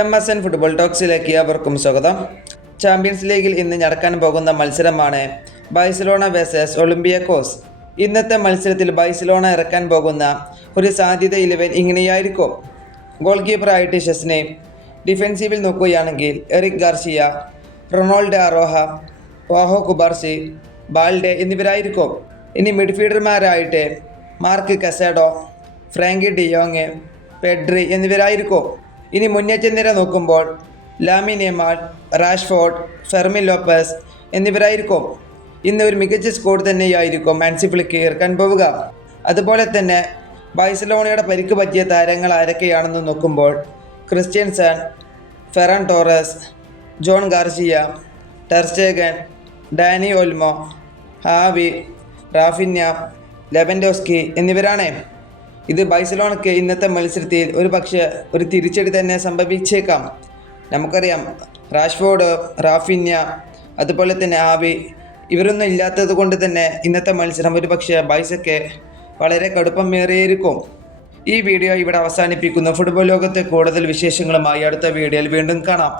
M S N football ടോക്സിലേക്ക് അവർക്കും സ്വാഗതം. ചാമ്പ്യൻസ് ലീഗിൽ ഇന്ന് നടക്കാൻ പോകുന്ന മത്സരമാണ് ബൈസലോണ വേഴ്സസ് ഒളിമ്പിയക്കോസ്. ഇന്നത്തെ മത്സരത്തിൽ ബൈസലോണ ഇറക്കാൻ പോകുന്ന ഒരു സാധ്യത ഇലവൻ ഇങ്ങനെയായിരിക്കും. ഗോൾ കീപ്പറായിട്ട് ഷെസ്നെ ഡിഫെൻസീവിൽ നോക്കുകയാണെങ്കിൽ Eric Garcia Ronald അറോഹ വാഹോ Cubarsi Balde എന്നിവരായിരിക്കും. ഇനി മിഡ്ഫീൽഡർമാരായിട്ട് Marc Casado Frenkie de Jong Pedri എന്നിവരായിരിക്കും. ഇനി മുന്നേറ്റ നിര നോക്കുമ്പോൾ Lamine Yamal Rashford Fermin Lopez എന്നിവരായിരിക്കും. ഇന്ന് ഒരു മികച്ച സ്കോർ തന്നെയായിരിക്കും മാൻസിഫിളിക്ക് ഇറക്കാൻ പോവുക. അതുപോലെ തന്നെ ബാഴ്സലോണയുടെ പരിക്ക് പറ്റിയ താരങ്ങൾ ആരൊക്കെയാണെന്ന് നോക്കുമ്പോൾ Christensen Ferran Torres Joan Garcia ter Stegen Dani Olmo Harvey Raphinha Lewandowski എന്നിവരാണ്. ഇത് ബൈസലോണയ്ക്ക് ഇന്നത്തെ മത്സരത്തിൽ ഒരു പക്ഷേ ഒരു തിരിച്ചടി തന്നെ സംഭവിച്ചേക്കാം. നമുക്കറിയാം റാഷ്ഫോർഡ് റാഫിന്യ അതുപോലെ തന്നെ ആവി ഇവരൊന്നും ഇല്ലാത്തത് കൊണ്ട് തന്നെ ഇന്നത്തെ മത്സരം ഒരു പക്ഷേ ബൈസയ്ക്ക് വളരെ കടുപ്പമേറിയിരിക്കും. ഈ വീഡിയോ ഇവിടെ അവസാനിപ്പിക്കുന്നു. ഫുട്ബോൾ ലോകത്തെ കൂടുതൽ വിശേഷങ്ങളുമായി അടുത്ത വീഡിയോയിൽ വീണ്ടും കാണാം.